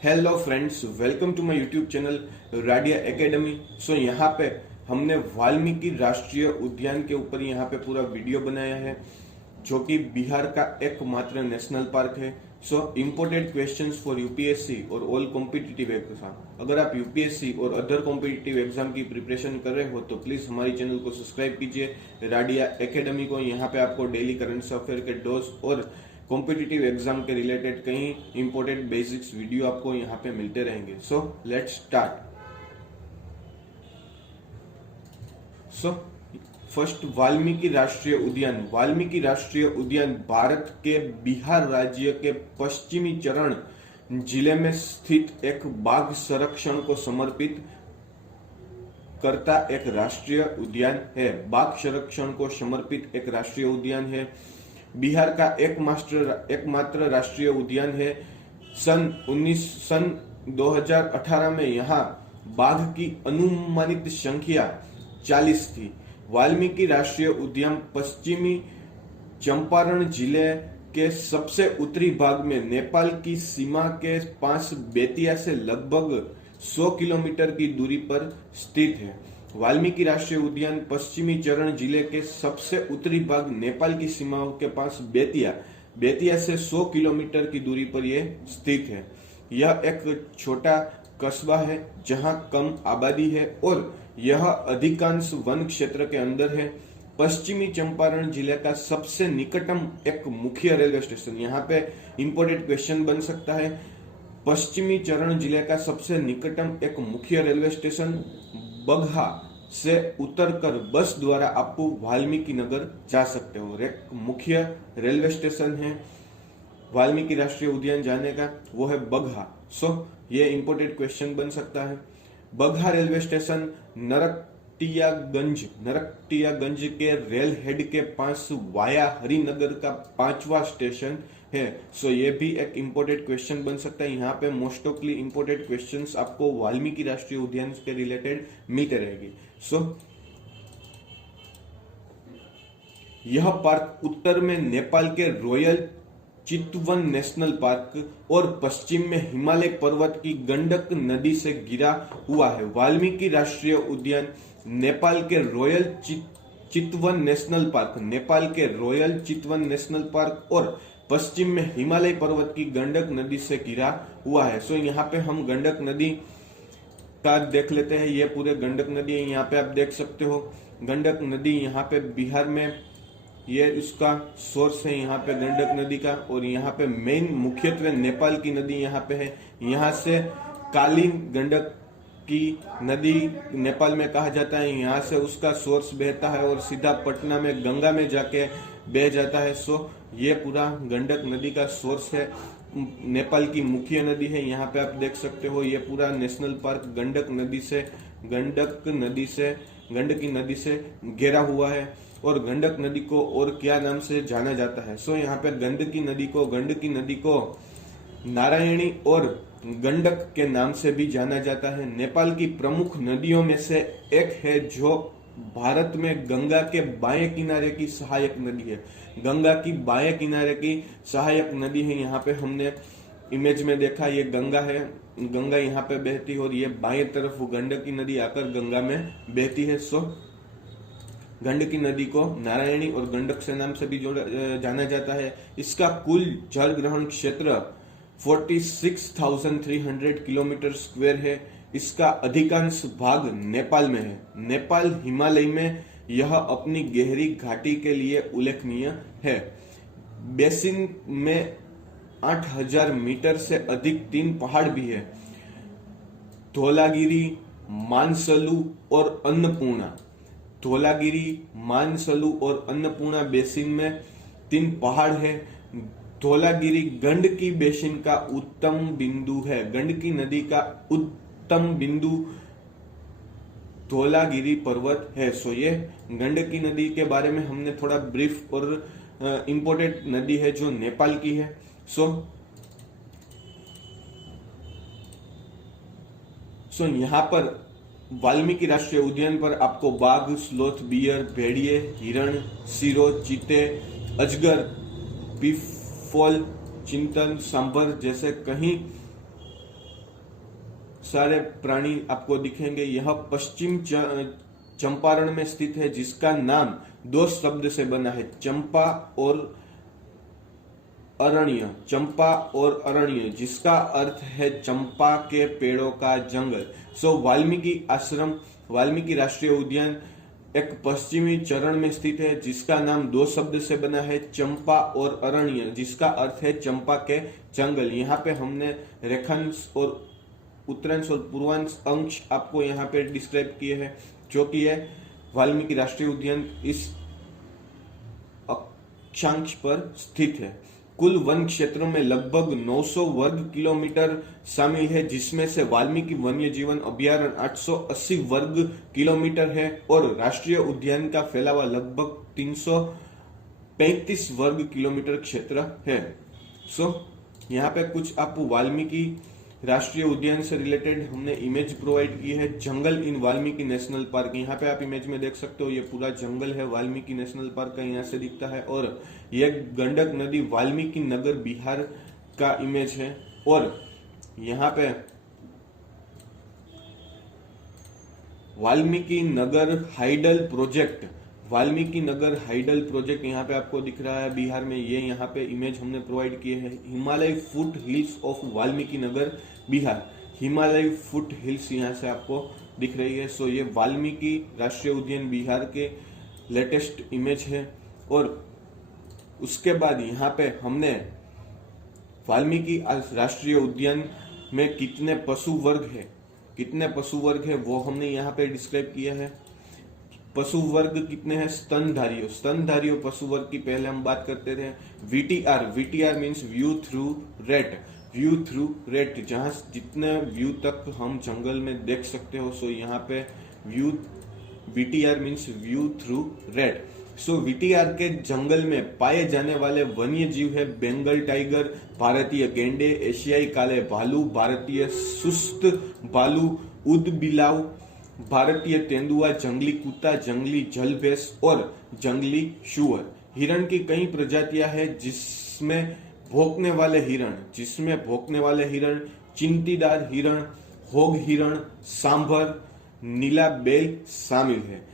Hello friends, welcome to my YouTube channel Radia academy. So यहाँ पे हमने वाल्मीकि राष्ट्रीय उद्यान के ऊपर यहाँ पे पूरा वीडियो बनाया है, जो कि बिहार का एकमात्र नेशनल पार्क है। So important questions for UPSC और ऑल कॉम्पिटिटिव एग्जाम। अगर आप यूपीएससी और अदर कॉम्पिटिटिव एग्जाम की प्रिपरेशन कर रहे हो तो प्लीज हमारी चैनल को सब्सक्राइब कीजिए, राडिया एकेडमी को। यहाँ पे आपको डेली करंट अफेयर के डोज और कॉम्पिटिटिव एग्जाम के रिलेटेड कई इंपॉर्टेंट बेसिक्स वीडियो आपको यहाँ पे मिलते रहेंगे। So let's start. So first, Valmiki राष्ट्रीय उद्यान। वाल्मीकि राष्ट्रीय उद्यान भारत के बिहार राज्य के पश्चिमी चरण जिले में स्थित एक बाघ संरक्षण को समर्पित करता एक राष्ट्रीय उद्यान है। बाघ संरक्षण को समर्पित एक राष्ट्रीय उद्यान है। बिहार का एकमात्र राष्ट्रीय उद्यान है। सन 2018 में यहाँ बाघ की अनुमानित संख्या 40 थी। वाल्मीकि राष्ट्रीय उद्यान पश्चिमी चंपारण जिले के सबसे उत्तरी भाग में नेपाल की सीमा के पास बेतिया से लगभग 100 किलोमीटर की दूरी पर स्थित है। वाल्मीकि राष्ट्रीय उद्यान पश्चिमी चरण जिले के सबसे उत्तरी भाग नेपाल की सीमाओं के पास बेतिया से 100 किलोमीटर की दूरी पर यह स्थित है। यह एक छोटा कस्बा है जहां कम आबादी है और यह अधिकांश वन क्षेत्र के अंदर है। पश्चिमी चंपारण जिले का सबसे निकटतम एक मुख्य रेलवे स्टेशन, यहाँ पे इंपोर्टेंट क्वेश्चन बन सकता है। पश्चिमी चरण जिले का सबसे निकटतम एक मुख्य रेलवे स्टेशन बगहा से उतरकर बस द्वारा आप वाल्मीकि नगर जा सकते हो। एक मुख्य रेलवे स्टेशन है वाल्मीकि राष्ट्रीय उद्यान जाने का, वो है बगहा। सो ये इंपोर्टेंट क्वेश्चन बन सकता है। बगहा रेलवे स्टेशन नरकटियागंज के रेल हेड के पास वाया हरिनगर का 5वां स्टेशन है। सो ये भी एक इंपोर्टेंट क्वेश्चन बन सकता है। यहाँ पे मोस्ट ऑफली इंपोर्टेंट क्वेश्चंस आपको वाल्मीकि राष्ट्रीय उद्यान के रिलेटेड मिलते रहेंगे। सो यह पार्क उत्तर में नेपाल के रॉयल चितवन नेशनल पार्क और पश्चिम में हिमालय पर्वत की गंडक नदी से घिरा हुआ है। वाल्मीकि राष्ट्रीय उद्यान नेपाल के रॉयल चितवन नेशनल पार्क और पश्चिम में हिमालय पर्वत की गंडक नदी से घिरा हुआ है। सो यहाँ पे हम गंडक नदी का देख लेते हैं। ये पूरे गंडक नदी है, यहाँ पे आप देख सकते हो। गंडक नदी यहाँ पे बिहार में ये उसका सोर्स है यहाँ पे गंडक नदी का, और यहाँ पे मेन मुख्यत्वे नेपाल की नदी यहाँ पे है। यहाँ से काली गंडक की नदी नेपाल में कहा जाता है, यहाँ से उसका सोर्स बहता है और सीधा पटना में गंगा में जाके बह जाता है। सो ये पूरा गंडक नदी का सोर्स है, नेपाल की मुख्य नदी है। यहाँ पे आप देख सकते हो ये पूरा नेशनल पार्क गंडकी नदी से घेरा हुआ है। और गंडक नदी को और क्या नाम से जाना जाता है? सो यहाँ पे गंडकी नदी को नारायणी और गंडक के नाम से भी जाना जाता है। नेपाल की प्रमुख नदियों में से एक है, जो भारत में गंगा के बाएं किनारे की सहायक नदी है। गंगा की बाएं किनारे की सहायक नदी है। यहाँ पे हमने इमेज में देखा, ये गंगा है, गंगा यहाँ पे बहती है और ये बाएं तरफ गंडकी नदी आकर गंगा में बहती है। सो गंडकी नदी को नारायणी और गंडक से नाम से भी जाना जाता है। इसका कुल जल ग्रहण क्षेत्र 46,300 किलोमीटर स्क्वायर है। इसका अधिकांश भाग नेपाल में है। नेपाल हिमालय में यह अपनी गहरी घाटी के लिए उल्लेखनीय है। बेसिन में 8,000 मीटर से अधिक 3 पहाड़ भी है, धौलागिरी, मानसलू और अन्नपूर्णा। अन्नपूर्णा बेसिन में 3 पहाड़ है। धौलागिरी गंडकी बेसिन का उत्तम बिंदु है। गंडकी नदी का उत्तम बिंदु धौलागिरी पर्वत है। सो ये गंडकी नदी के बारे में हमने थोड़ा ब्रीफ और इंपोर्टेंट नदी है जो नेपाल की है। सो यहाँ पर वाल्मीकि राष्ट्रीय उद्यान पर आपको बाघ, स्लोथ, बियर, भेड़िए, हिरण, सिरो, चीते, अजगर, पीफोल, चिंतन, सांभर जैसे कई सारे प्राणी आपको दिखेंगे। यह पश्चिम चंपारण में स्थित है, जिसका नाम दो शब्द से बना है, चंपा और अरण्य। चंपा और अरण्य, जिसका अर्थ है चंपा के पेड़ों का जंगल। सो वाल्मीकि आश्रम, वाल्मीकि राष्ट्रीय उद्यान एक पश्चिमी चरण में स्थित है, जिसका नाम दो शब्द से बना है, चंपा और अरण्य, जिसका अर्थ है चंपा के जंगल। यहाँ पे हमने रेखांश और उत्तरांश और पूर्वांश अंश आपको यहाँ पे डिस्क्राइब किए हैं, जो कि है वाल्मीकि राष्ट्रीय उद्यान इस अक्षांश पर स्थित है। कुल वन क्षेत्रों में लगभग 900 वर्ग किलोमीटर शामिल है, जिसमें से वाल्मीकि वन्य जीवन अभ्यारण्य 880 वर्ग किलोमीटर है और राष्ट्रीय उद्यान का फैलावा लगभग 335 वर्ग किलोमीटर क्षेत्र है। यहाँ पे कुछ आपको वाल्मीकि राष्ट्रीय उद्यान से रिलेटेड हमने इमेज प्रोवाइड की है। जंगल इन वाल्मीकि नेशनल पार्क, यहाँ पे आप इमेज में देख सकते हो, ये पूरा जंगल है वाल्मीकि नेशनल पार्क का, यहाँ से दिखता है। और ये गंडक नदी वाल्मीकि नगर बिहार का इमेज है। और यहाँ पे Valmiki Nagar hydel project, Valmiki Nagar hydel project यहाँ पे आपको दिख रहा है बिहार में। ये यहाँ पे इमेज हमने प्रोवाइड किए हैं। Himalaya foot hills of Valmiki Nagar Bihar, Himalaya foot hills यहाँ से आपको दिख रही है। सो ये वाल्मीकि राष्ट्रीय उद्यान बिहार के लेटेस्ट इमेज है। और उसके बाद यहाँ पे हमने वाल्मीकि राष्ट्रीय उद्यान में कितने पशु वर्ग है वो हमने यहाँ पे डिस्क्राइब किया है। पशु वर्ग कितने हैं? स्तनधारियों पशु वर्ग की पहले हम बात करते थे। VTR means view through rate, जहां जितने व्यू तक हम जंगल में देख सकते हो। सो यहाँ पे VTR means view through rate. So VTR के जंगल में पाए जाने वाले वन्य जीव है बंगाल टाइगर, भारतीय गेंडे, एशियाई काले भालू, भारतीय सुस्त भालू, ऊदबिलाव, भारतीय तेंदुआ, जंगली कुत्ता, जंगली जल भैंस और जंगली शुअर। हिरण की कई प्रजातियां हैं, जिसमें भौंकने वाले हिरण, चिंटीदार हिरण, होग हिरण, सांभर, नीला बैल शामिल है।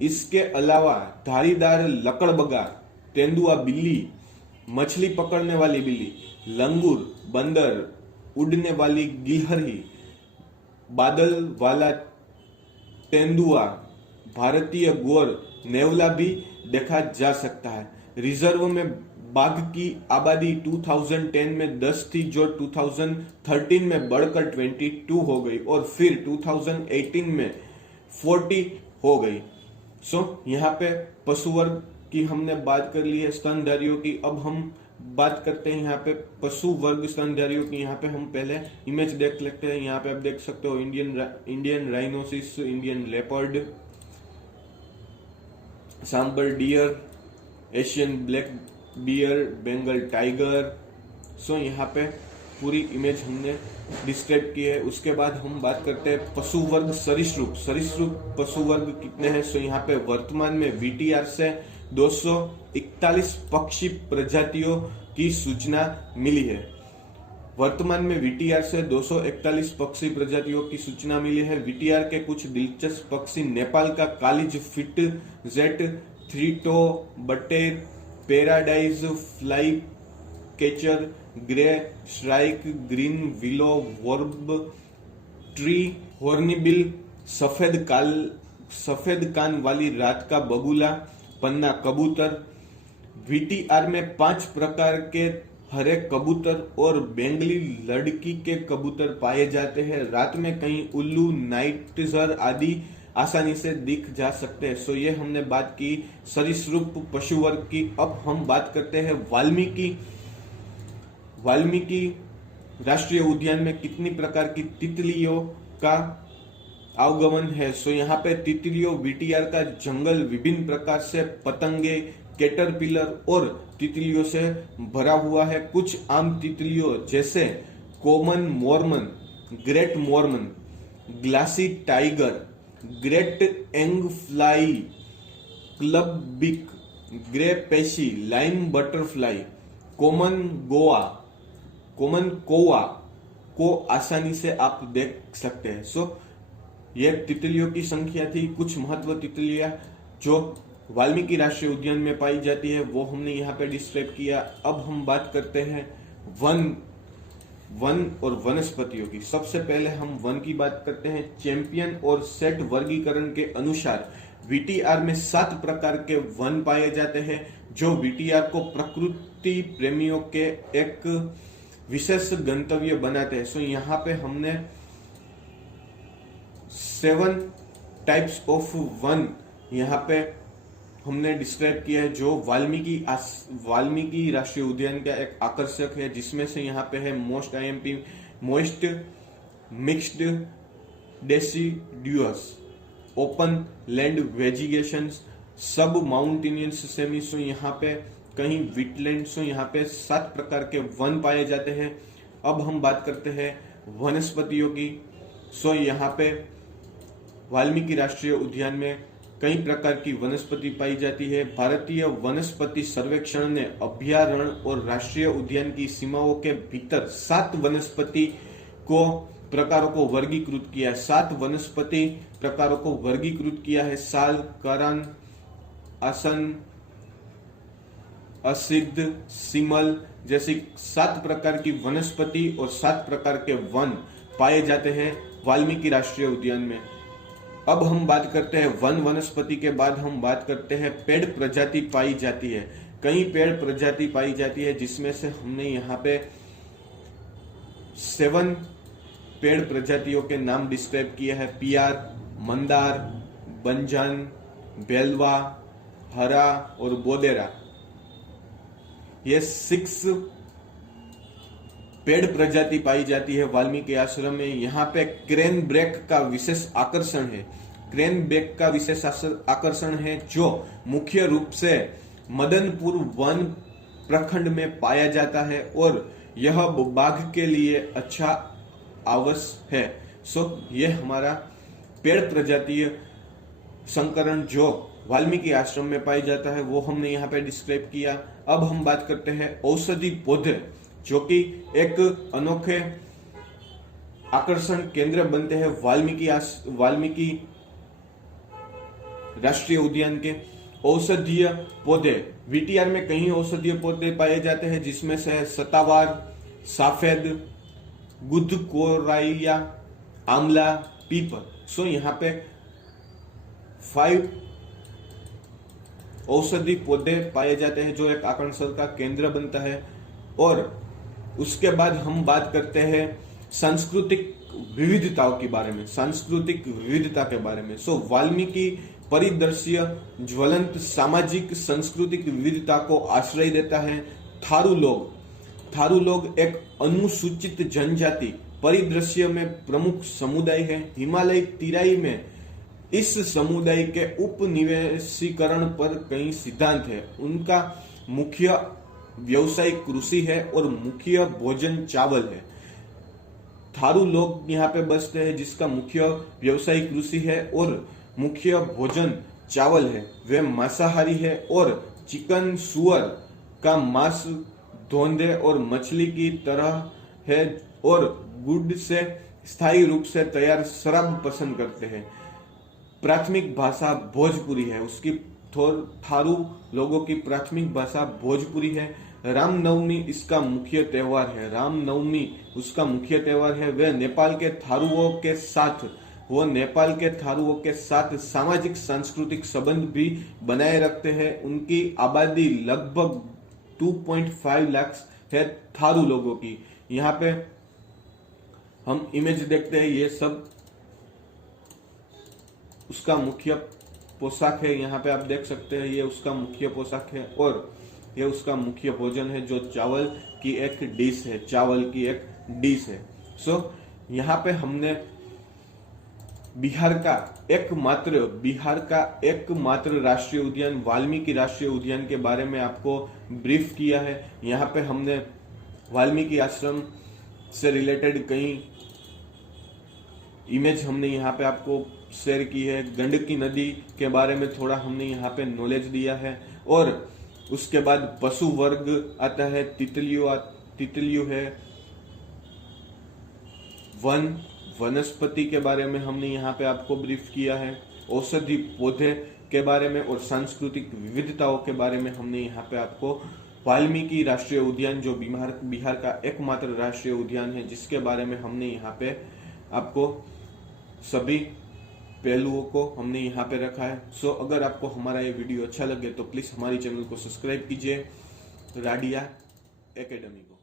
इसके अलावा धारीदार लकड़बग्गा, तेंदुआ बिल्ली, मछली पकड़ने वाली बिल्ली, लंगूर, बंदर, उड़ने वाली गिलहरी, बादल वाला तेंदुआ, भारतीय गौर, नेवला भी देखा जा सकता है। रिजर्व में बाघ की आबादी 2010 में 10 थी, जो 2013 में बढ़कर 22 हो गई और फिर 2018 में 40 हो गई। यहाँ पे पशु वर्ग की हमने बात कर ली है, स्तनधारियों की। अब हम बात करते हैं यहाँ पे पशु वर्ग स्तनधारियों की। यहाँ पे हम पहले इमेज देख लेते हैं। यहाँ पे आप देख सकते हो Indian rhinoceros, Indian leopard, sambar deer, Asian black bear, Bengal tiger. यहाँ पे पूरी इमेज हमने डिस्क्राइब की है। उसके बाद हम बात करते हैं पशु वर्ग सरीसृप पशु वर्ग कितने हैं। यहाँ पे वर्तमान में वीटीआर से 241 पक्षी प्रजातियों की सूचना मिली है। वर्तमान में वीटीआर से 241 पक्षी प्रजातियों की सूचना मिली है। वीटीआर के कुछ दिलचस्प पक्षी नेपाल का कालिज फिट जेट, थ्रीटो बटेर, paradise flycatcher, grey shrike, green willow वर्ब ट्री, हॉर्निबिल, सफेद कान वाली रात का बगुला, पन्ना कबूतर। वीटीआर में 5 प्रकार के हरे कबूतर और बेंगली लड़की के कबूतर पाए जाते हैं। रात में कहीं उल्लू, नाइटजर आदि आसानी से दिख जा सकते हैं। ये हमने बात की सरीसृप पशु वर्ग की। अब हम बात करते हैं वाल्मीकि राष्ट्रीय उद्यान में कितनी प्रकार की तितलियों का आगमन है। यहाँ पे तितलियों, वीटीआर का जंगल विभिन्न प्रकार से पतंगे, कैटरपिलर और तितलियों से भरा हुआ है। कुछ आम तितलियों जैसे common mormon, great mormon, glassy tiger, great egg fly, club beak, grey pansy, lime butterfly, common कौवा, को आसानी से आप देख सकते हैं। ये तितलियों की संख्या थी, कुछ महत्व तितलियां जो वाल्मीकि राष्ट्रीय उद्यान में पाई जाती है वो हमने यहाँ पे डिस्क्राइब किया। अब हम बात करते हैं वन और वनस्पतियों की। सबसे पहले हम वन की बात करते हैं। चैंपियन और सेट वर्गीकरण के अनुसार वीटीआर में 7 प्रकार के वन पाए जाते हैं जो वीटीआर को प्रकृति प्रेमियों के एक विशेष गंतव्य बनाते हैं। यहाँ पे हमने 7 टाइप्स ऑफ वन यहाँ पे हमने डिस्क्राइब किया है जो वाल्मीकि राष्ट्रीय उद्यान का एक आकर्षक है, जिसमें से यहाँ पे है most IMP, most mixed deciduous, open land vegetation, सब माउंटेनियस सेमी। यहाँ पे कहीं वीटलैंड। यहाँ पे 7 प्रकार के वन पाए जाते हैं। अब हम बात करते हैं वनस्पतियों की। यहाँ पे वाल्मीकि राष्ट्रीय उद्यान में कई प्रकार की वनस्पति पाई जाती है। भारतीय वनस्पति सर्वेक्षण ने अभयारण्य और राष्ट्रीय उद्यान की सीमाओं के भीतर 7 वनस्पति प्रकारों को वर्गीकृत किया है। 7 वनस्पति प्रकारों को वर्गीकृत किया है। साल, करान, आसन, असिद्ध, सिमल जैसी 7 प्रकार की वनस्पति और 7 प्रकार के वन पाए जाते हैं वाल्मीकि राष्ट्रीय उद्यान में। अब हम बात करते हैं वनस्पति के बाद हम बात करते हैं पेड़ प्रजाति पाई जाती है। कई पेड़ प्रजाति पाई जाती है जिसमें से हमने यहाँ पे 7 पेड़ प्रजातियों के नाम डिस्क्राइब किया है। पियार, मंदार, बंजान, बेलवा, हरा और बोदेरा। ये 6 पेड़ प्रजाति पाई जाती है वाल्मीकि आश्रम में। यहाँ पे क्रेन ब्रेक का विशेष आकर्षण है। क्रेन ब्रेक का विशेष आकर्षण है जो मुख्य रूप से मदनपुर वन प्रखंड में पाया जाता है और यह बाघ के लिए अच्छा आवास है। ये हमारा पेड़ प्रजातीय संकरण जो वाल्मीकि आश्रम में पाई जाता है वो हमने यहाँ पे डिस्क्राइब किया। अब हम बात करते हैं औषधि पौधे जो कि एक अनोखे आकर्षण केंद्र बनते हैं वाल्मीकि राष्ट्रीय उद्यान के। औषधीय पौधे, वीटीआर में कई औषधीय पौधे पाए जाते हैं जिसमें से सतावार, सफेद, गुदकोराइया, आंवला, पीपल। यहाँ पे 5 औषधि पौधे पाए जाते हैं जो एक आकर्षण का केंद्र बनता है। और उसके बाद हम बात करते हैं सांस्कृतिक विविधताओं के बारे में, सांस्कृतिक विविधता के बारे में। वाल्मीकि परिदृश्य ज्वलंत सामाजिक सांस्कृतिक विविधता को आश्रय देता है। थारू लोग एक अनुसूचित जनजाति परिदृश्य में प्रमुख समुदाय है। हिमालय तराई में इस समुदाय के उपनिवेशीकरण पर कई सिद्धांत है। उनका मुख्य व्यवसाय कृषि है और मुख्य भोजन चावल है। थारू लोग यहाँ पे बसते हैं जिसका मुख्य व्यवसाय कृषि है और मुख्य भोजन चावल है। वे मांसाहारी है और चिकन, सुअर का मांस, धोंधे और मछली की तरह है और गुड़ से स्थायी रूप से तैयार शराब पसंद करते हैं। प्राथमिक भाषा भोजपुरी है। उसकी थारू लोगों की प्राथमिक भाषा भोजपुरी है। रामनवमी इसका मुख्य त्योहार है। रामनवमी उसका मुख्य त्योहार है। वे नेपाल के थारुओं के साथ सामाजिक सांस्कृतिक संबंध भी बनाए रखते हैं। उनकी आबादी लगभग 2.5 लाख है थारू लोगों की। यहाँ पे हम इमेज देखते हैं, ये सब उसका मुख्य पोशाक है। यहाँ पे आप देख सकते हैं ये उसका मुख्य पोशाक है और ये उसका मुख्य भोजन है जो चावल की एक डिश है। चावल की एक डिश है। यहाँ पे हमने बिहार का एकमात्र राष्ट्रीय उद्यान वाल्मीकि राष्ट्रीय उद्यान के बारे में आपको ब्रीफ किया है। यहाँ पे हमने वाल्मीकि आश्रम से रिलेटेड कई इमेज हमने यहाँ पे आपको शेयर की है। गंडकी नदी के बारे में थोड़ा हमने यहाँ पे नॉलेज दिया है और उसके बाद पशु वर्ग आता है। तितलियों है, वन वनस्पति के बारे में हमने यहाँ पे आपको ब्रीफ किया है, औषधि पौधे के बारे में और सांस्कृतिक विविधताओं के बारे में हमने यहाँ पे आपको वाल्मीकि राष्ट्रीय उद्यान, जो बिहार का एकमात्र राष्ट्रीय उद्यान है, जिसके बारे में हमने यहाँ पे आपको सभी पहलुओं को हमने यहाँ पे रखा है। सो अगर आपको हमारा ये वीडियो अच्छा लगे तो प्लीज हमारी चैनल को सब्सक्राइब कीजिए, राडिया एकेडमी को।